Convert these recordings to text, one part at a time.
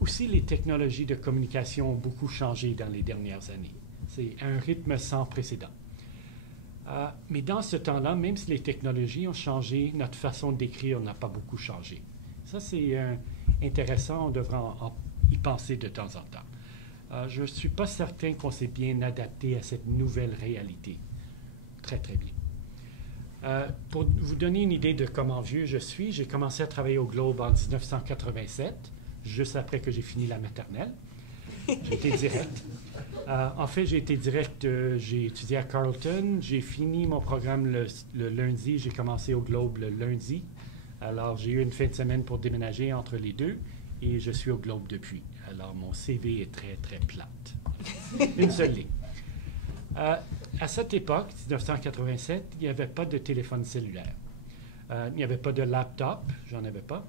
Aussi, les technologies de communication ont beaucoup changé dans les dernières années. C'est un rythme sans précédent. Mais dans ce temps-là, même si les technologies ont changé, notre façon d'écrire n'a pas beaucoup changé. Ça, c'est intéressant, on devra y penser de temps en temps. Je ne suis pas certain qu'on s'est bien adapté à cette nouvelle réalité. Très, très bien. Pour vous donner une idée de comment vieux je suis, j'ai commencé à travailler au Globe en 1987, juste après que j'ai fini la maternelle. J'étais direct. En fait, j'ai été direct, j'ai étudié à Carleton, j'ai fini mon programme le lundi, j'ai commencé au Globe le lundi. Alors, j'ai eu une fin de semaine pour déménager entre les deux et je suis au Globe depuis. Alors, mon CV est très, très plate. Une seule ligne. À cette époque, 1987, il n'y avait pas de téléphone cellulaire. Il n'y avait pas de laptop, j'en avais pas.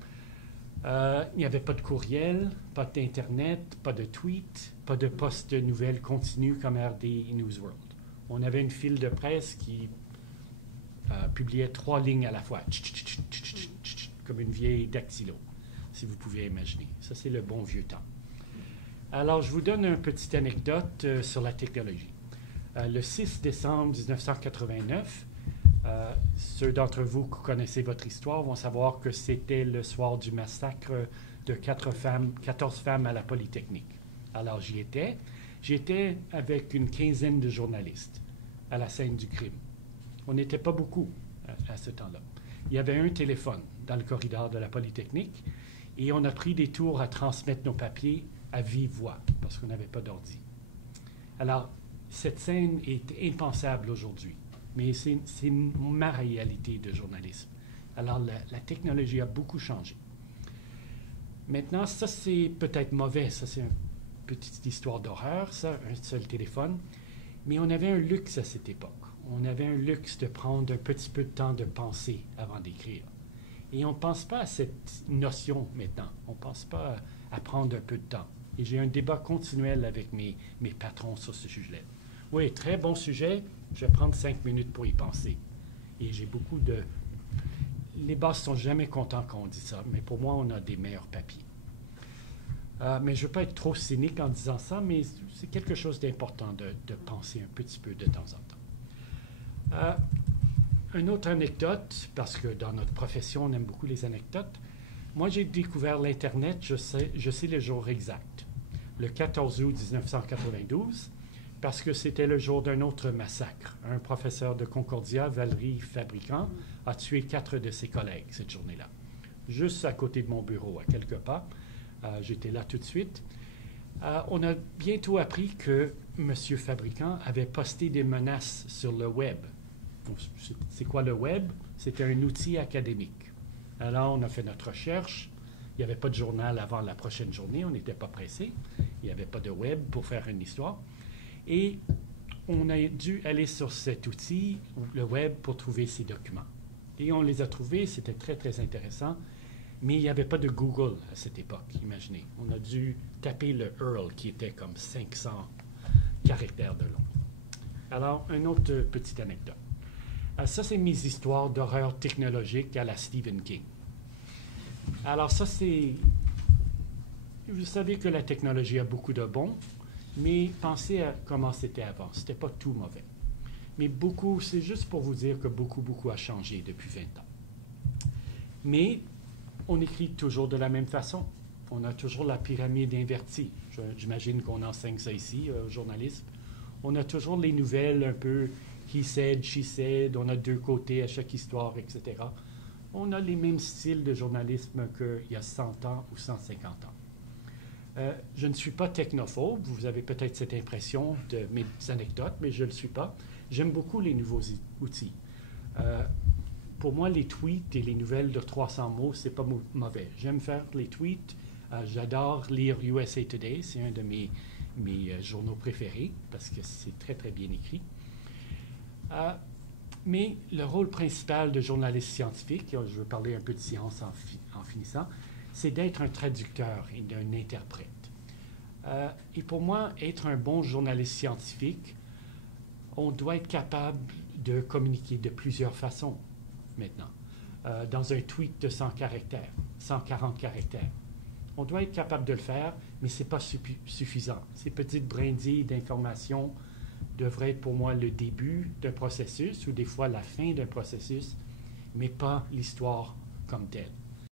Il n'y avait pas de courriel, pas d'Internet, pas de tweet, pas de poste de nouvelles continu comme RD et Newsworld. On avait une file de presse qui publiait 3 lignes à la fois, comme une vieille dactylo, si vous pouvez imaginer. Ça, c'est le bon vieux temps. Alors, je vous donne une petite anecdote sur la technologie. Le 6 décembre 1989, ceux d'entre vous qui connaissez votre histoire vont savoir que c'était le soir du massacre de 14 femmes à la Polytechnique. Alors, j'y étais. J'étais avec une quinzaine de journalistes à la scène du crime. On n'était pas beaucoup à ce temps-là. Il y avait un téléphone dans le corridor de la Polytechnique et on a pris des tours à transmettre nos papiers à vive voix parce qu'on n'avait pas d'ordi. Alors, cette scène est impensable aujourd'hui, mais c'est ma réalité de journalisme. Alors, la technologie a beaucoup changé. Maintenant, ça, c'est peut-être mauvais. Ça, c'est une petite histoire d'horreur, ça, un seul téléphone. Mais on avait un luxe à cette époque. On avait un luxe de prendre un petit peu de temps de penser avant d'écrire. Et on ne pense pas à cette notion maintenant. On ne pense pas à prendre un peu de temps. Et j'ai un débat continuel avec mes patrons sur ce sujet-là. Oui, très bon sujet. Je vais prendre 5 minutes pour y penser. Et j'ai beaucoup de... Les boss ne sont jamais contents quand on dit ça, mais pour moi, on a des meilleurs papiers. Mais je ne veux pas être trop cynique en disant ça, mais c'est quelque chose d'important de penser un petit peu de temps en temps. Une autre anecdote, parce que dans notre profession, on aime beaucoup les anecdotes. Moi, j'ai découvert l'Internet, je sais le jour exact, le 14 août 1992, parce que c'était le jour d'un autre massacre. Un professeur de Concordia, Valérie Fabricant, a tué 4 de ses collègues cette journée-là, juste à côté de mon bureau, à quelques pas. J'étais là tout de suite. On a bientôt appris que M. Fabricant avait posté des menaces sur le web. C'est quoi le web? C'était un outil académique. Alors, on a fait notre recherche. Il n'y avait pas de journal avant la prochaine journée. On n'était pas pressé. Il n'y avait pas de web pour faire une histoire. Et on a dû aller sur cet outil, le web, pour trouver ces documents. Et on les a trouvés. C'était très, très intéressant. Mais il n'y avait pas de Google à cette époque, imaginez. On a dû taper le URL qui était comme 500 caractères de long. Alors, une autre petite anecdote. Ça, c'est mes histoires d'horreur technologique à la Stephen King. Alors, ça, c'est... Vous savez que la technologie a beaucoup de bons, mais pensez à comment c'était avant. C'était pas tout mauvais. Mais beaucoup, c'est juste pour vous dire que beaucoup a changé depuis 20 ans. Mais on écrit toujours de la même façon. On a toujours la pyramide invertie. J'imagine qu'on enseigne ça ici, au journalisme. On a toujours les nouvelles un peu he said, she said, on a 2 côtés à chaque histoire, etc. On a les mêmes styles de journalisme qu'il y a 100 ans ou 150 ans. Je ne suis pas technophobe. Vous avez peut-être cette impression de mes anecdotes, mais je ne le suis pas. J'aime beaucoup les nouveaux outils. Pour moi, les tweets et les nouvelles de 300 mots, c'est pas mauvais. J'aime faire les tweets. J'adore lire USA Today. C'est un de mes journaux préférés parce que c'est très, très bien écrit. Mais le rôle principal de journaliste scientifique, je veux parler un peu de science en finissant, c'est d'être un traducteur et un interprète. Et pour moi, être un bon journaliste scientifique, on doit être capable de communiquer de plusieurs façons maintenant. Dans un tweet de 140 caractères. On doit être capable de le faire, mais ce n'est pas suffisant. Ces petites brindilles d'informations devraient être pour moi le début d'un processus ou des fois la fin d'un processus, mais pas l'histoire comme telle.